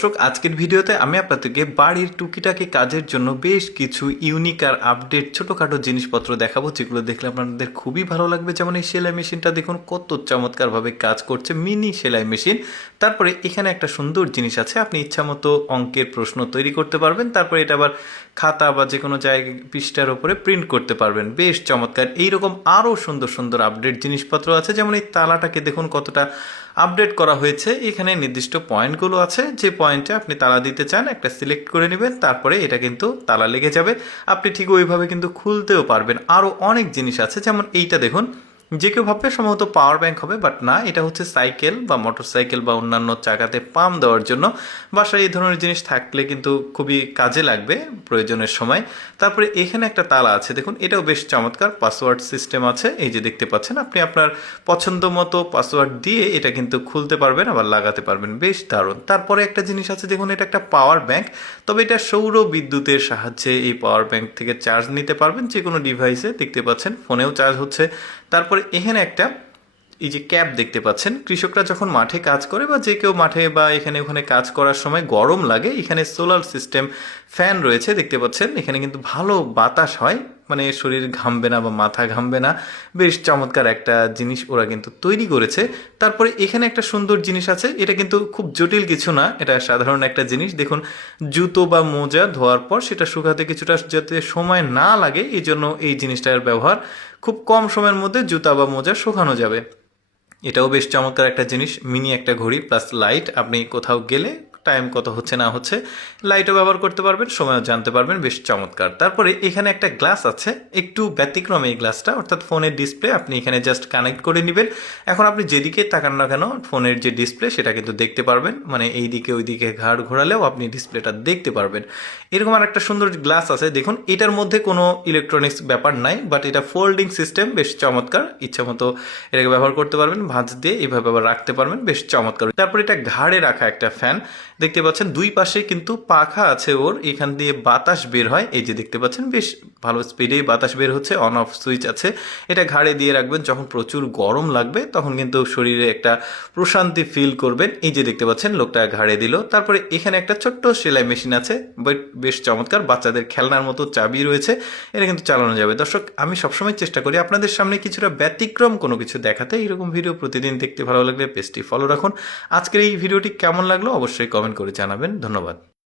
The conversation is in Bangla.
দর্শক, আজকের ভিডিওতে আমি আপনাদেরকে বাড়ির টুকিটাকি কাজের জন্য বেশ কিছু ইউনিক আর আপডেট ছোটোখাটো জিনিসপত্র দেখাবো, যেগুলো দেখলে আপনাদের খুবই ভালো লাগবে। যেমন এই সেলাই মেশিনটা দেখুন কত চমৎকারভাবে কাজ করছে, মিনি সেলাই মেশিন। তারপরে এখানে একটা সুন্দর জিনিস আছে, আপনি ইচ্ছামতো অঙ্কের প্রশ্ন তৈরি করতে পারবেন। তারপরে এটা আবার খাতা বা যে কোনো জায়গায় পৃষ্ঠার ওপরে প্রিন্ট করতে পারবেন, বেশ চমৎকার। এইরকম আরও সুন্দর সুন্দর আপডেট জিনিসপত্র আছে। যেমন এই তালাটাকে দেখুন কতটা আপডেট করা হয়েছে। এখানে নির্দিষ্ট পয়েন্টগুলো আছে, যে পয়েন্টে আপনি তালা দিতে চান একটা সিলেক্ট করে নেবেন, তারপরে এটা কিন্তু তালা লেগে যাবে। আপনি ঠিক ওইভাবে কিন্তু খুলতেও পারবেন। আরও অনেক জিনিস আছে, যেমন এইটা দেখুন, যে কেউ ভাববে সম্ভবত পাওয়ার ব্যাংক হবে, বাট না, এটা হচ্ছে সাইকেল বা মোটর সাইকেল বা অন্যান্য চাকাতে পাম্প দেওয়ার জন্য। বাসায় এই ধরনের জিনিস থাকলে কিন্তু খুবই কাজে লাগবে প্রয়োজনের সময়। তারপরে এখানে একটা তালা আছে দেখুন, এটাও বেশ চমৎকার, পাসওয়ার্ড সিস্টেম আছে। এই যে দেখতে পাচ্ছেন, আপনি আপনার পছন্দ মতো পাসওয়ার্ড দিয়ে এটা কিন্তু খুলতে পারবেন, আবার লাগাতে পারবেন, বেশ দারুণ। তারপরে একটা জিনিস আছে দেখুন, এটা একটা পাওয়ার ব্যাংক, তবে এটা সৌর বিদ্যুতের সাহায্যে এই পাওয়ার ব্যাংক থেকে চার্জ নিতে পারবেন যে কোনো ডিভাইসে। দেখতে পাচ্ছেন ফোনেও চার্জ হচ্ছে। তারপরে এখানে একটা এই যে ক্যাপ দেখতে পাচ্ছেন, কৃষকরা যখন মাঠে কাজ করে বা যে কেউ মাঠে বা এখানে ওখানে কাজ করার সময় গরম লাগে, এখানে সোলার সিস্টেম ফ্যান রয়েছে দেখতে পাচ্ছেন। এখানে কিন্তু ভালো বাতাস হয়, মানে শরীর ঘামবে না বা মাথা ঘামবে না। বেশ চমৎকার একটা জিনিস ওরা কিন্তু তৈরি করেছে। তারপরে এখানে একটা সুন্দর জিনিস আছে, এটা কিন্তু খুব জটিল কিছু না, এটা সাধারণ একটা জিনিস। দেখুন, জুতো বা মোজা ধোয়ার পর সেটা শুকাতে কিছুটা যাতে সময় না লাগে, এই জন্য এই জিনিসটার ব্যবহার। খুব কম সময়ের মধ্যে জুতা বা মোজা শুকানো যাবে। এটাও বেশ চমৎকার একটা জিনিস, মিনি একটা ঘড়ি প্লাস লাইট। আপনি কোথাও গেলে টাইম কত হচ্ছে না হচ্ছে লাইটও ব্যবহার করতে পারবেন, সময়ও জানতে পারবেন, বেশ চমৎকার। তারপরে এখানে একটা গ্লাস আছে, একটু ব্যতিক্রম এই গ্লাসটা, অর্থাৎ ফোনের ডিসপ্লে আপনি এখানে জাস্ট কানেক্ট করে নেবেন। এখন আপনি যেদিকে তাকান না কেন ফোনের যে ডিসপ্লে সেটা কিন্তু দেখতে পারবেন, মানে এই দিকে ওই দিকে ঘাড় ঘোরালেও আপনি ডিসপ্লেটা দেখতে পারবেন। এরকম আর একটা সুন্দর গ্লাস আছে দেখুন, এটার মধ্যে কোনো ইলেকট্রনিক্স ব্যাপার নাই, বাট এটা ফোল্ডিং সিস্টেম, বেশ চমৎকার। ইচ্ছা মতো এটাকে ব্যবহার করতে পারবেন, ভাঁজ দিয়ে এইভাবে আবার রাখতে পারবেন, বেশ চমৎকার। তারপর এটা ঘাড়ে রাখা একটা ফ্যান দেখতে পাচ্ছেন, দুই পাশে কিন্তু পাখা আছে ওর, এখান দিয়ে বাতাস বের হয়। এই যে দেখতে পাচ্ছেন বেশ ভালো স্পিডেই বাতাস বের হচ্ছে, অন অফ সুইচ আছে। এটা ঘাড়ে দিয়ে রাখবেন, যখন প্রচুর গরম লাগবে তখন কিন্তু শরীরে একটা প্রশান্তি ফিল করবেন। এই যে দেখতে পাচ্ছেন লোকটা ঘাড়ে দিল। তারপরে এখানে একটা ছোট্ট সেলাই মেশিন আছে, বাট বেশ চমৎকার, বাচ্চাদের খেলনার মতো চাবি রয়েছে, এটা কিন্তু চালানো যাবে। দর্শক, আমি সবসময় চেষ্টা করি আপনাদের সামনে কিছুটা ব্যতিক্রম কোনো কিছু দেখাতে। এরকম ভিডিও প্রতিদিন দেখতে ভালো লাগলে পেজটি ফলো রাখুন। আজকের এই ভিডিওটি কেমন লাগলো অবশ্যই কমেন্ট করে জানাবেন। ধন্যবাদ।